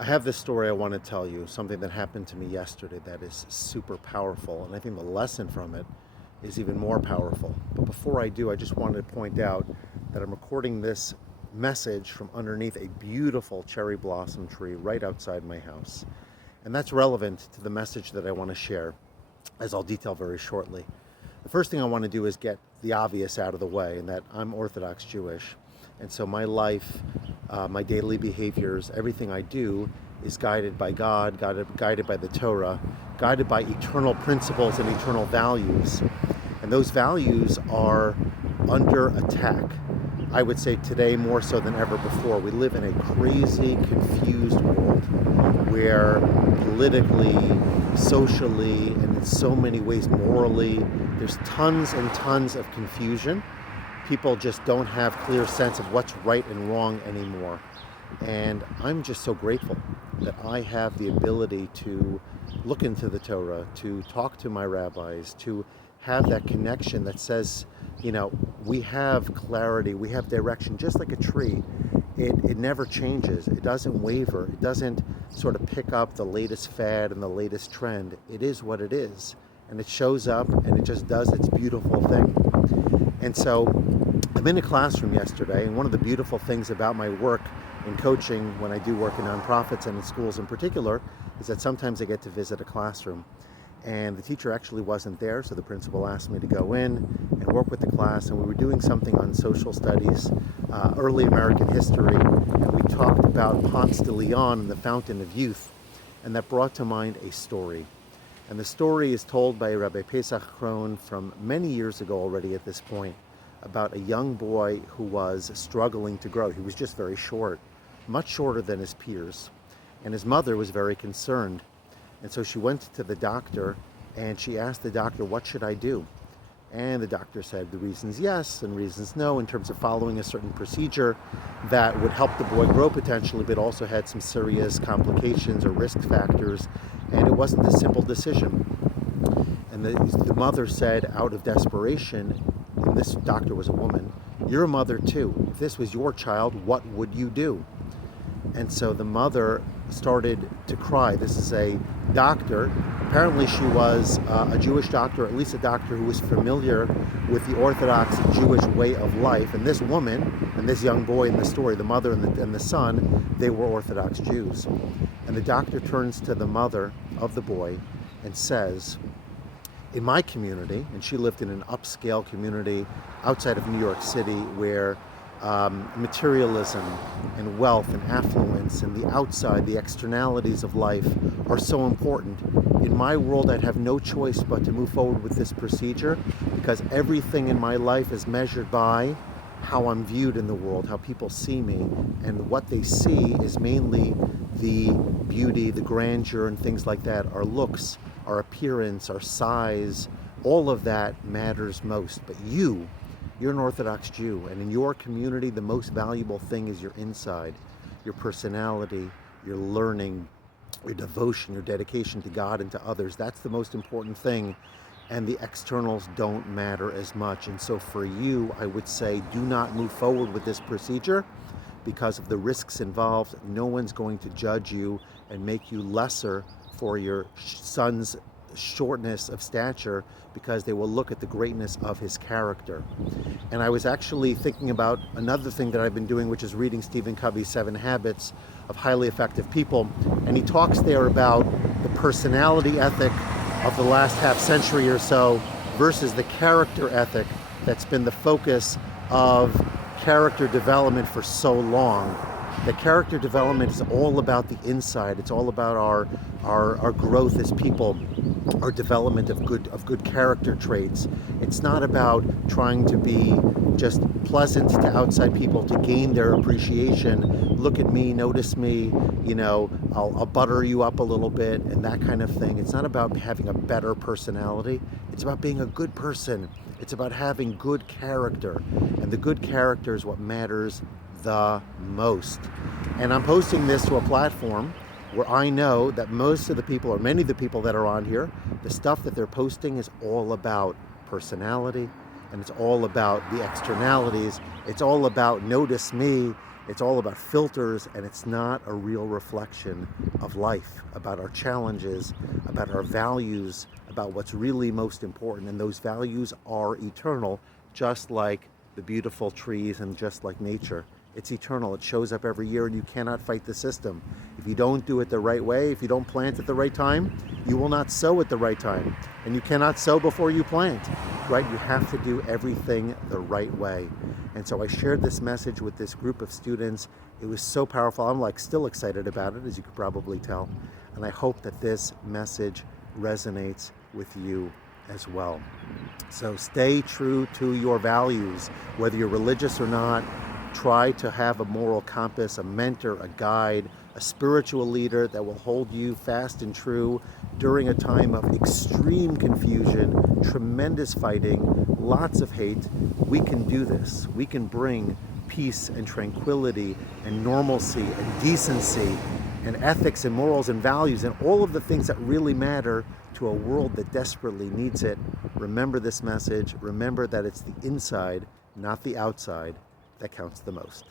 I have this story I want to tell you, something that happened to me yesterday that is super powerful, and I think the lesson from it is even more powerful. But before I do, I just wanted to point out that I'm recording this message from underneath a beautiful cherry blossom tree right outside my house. And that's relevant to the message that I want to share, as I'll detail very shortly. The first thing I want to do is get the obvious out of the way, and that I'm Orthodox Jewish. And so my life, my daily behaviors, everything I do is guided by God, guided by the Torah, guided by eternal principles and eternal values. And those values are under attack. I would say today more so than ever before. We live in a crazy, confused world where politically, socially, and in so many ways morally, there's tons and tons of confusion. People just don't have clear sense of what's right and wrong anymore. And I'm just so grateful that I have the ability to look into the Torah, to talk to my rabbis, to have that connection that says, we have clarity, we have direction, just like a tree. It never changes. It doesn't waver. It doesn't sort of pick up the latest fad and the latest trend. It is what it is. And it shows up and it just does its beautiful thing. And so I'm in a classroom yesterday, and one of the beautiful things about my work in coaching, when I do work in nonprofits and in schools in particular, is that sometimes I get to visit a classroom. And the teacher actually wasn't there, so the principal asked me to go in and work with the class, and we were doing something on social studies, early American history, and we talked about Ponce de Leon and the Fountain of Youth, and that brought to mind a story. And the story is told by Rabbi Pesach Krohn from many years ago already at this point, about a young boy who was struggling to grow. He was just very short, much shorter than his peers, and his mother was very concerned. And so she went to the doctor and she asked the doctor, "What should I do?" And the doctor said the reasons yes and reasons no in terms of following a certain procedure that would help the boy grow potentially, but also had some serious complications or risk factors. And it wasn't a simple decision. And the mother said, out of desperation, and this doctor was a woman, "You're a mother too. If this was your child, what would you do?" And so the mother started to cry. This is a doctor. Apparently she was a Jewish doctor, or at least a doctor who was familiar with the Orthodox Jewish way of life. And this woman and this young boy in the story, the mother and the son, they were Orthodox Jews. And the doctor turns to the mother of the boy and says, "In my community," and she lived in an upscale community outside of New York City where materialism and wealth and affluence and the outside, the externalities of life are so important. In my world, I'd have no choice but to move forward with this procedure because everything in my life is measured by how I'm viewed in the world, how people see me, and what they see is mainly the beauty, the grandeur, and things like that, our looks, our appearance, our size, all of that matters most. But you're an Orthodox Jew, and in your community, the most valuable thing is your inside, your personality, your learning, your devotion, your dedication to God and to others. That's the most important thing, and the externals don't matter as much. And so for you, I would say, do not move forward with this procedure because of the risks involved. No one's going to judge you and make you lesser for your son's shortness of stature because they will look at the greatness of his character. And I was actually thinking about another thing that I've been doing, which is reading Stephen Covey's 7 Habits of Highly Effective People. And he talks there about the personality ethic of the last half century or so versus the character ethic that's been the focus of character development for so long. The character development is all about the inside. It's all about our growth as people, our development of good character traits. It's not about trying to be just pleasant to outside people to gain their appreciation. Look at me, notice me, I'll butter you up a little bit and that kind of thing. It's not about having a better personality. It's about being a good person. It's about having good character. And the good character is what matters the most. And I'm posting this to a platform where I know that most of the people, or many of the people that are on here, the stuff that they're posting is all about personality, and it's all about the externalities. It's all about notice me It's all about filters, and it's not a real reflection of life, about our challenges, about our values, about what's really most important. And those values are eternal, just like the beautiful trees and just like nature. It's eternal. It shows up every year, and you cannot fight the system. If you don't do it the right way, if you don't plant at the right time, you will not sow at the right time. And you cannot sow before you plant, right? You have to do everything the right way. And so I shared this message with this group of students. It was so powerful. I'm still excited about it, as you could probably tell. And I hope that this message resonates with you as well. So stay true to your values, whether you're religious or not. Try to have a moral compass, a mentor, a guide, a spiritual leader that will hold you fast and true during a time of extreme confusion, tremendous fighting, lots of hate. We can do this. We can bring peace and tranquility and normalcy and decency and ethics and morals and values and all of the things that really matter to a world that desperately needs it. Remember this message. Remember that it's the inside, not the outside, that counts the most.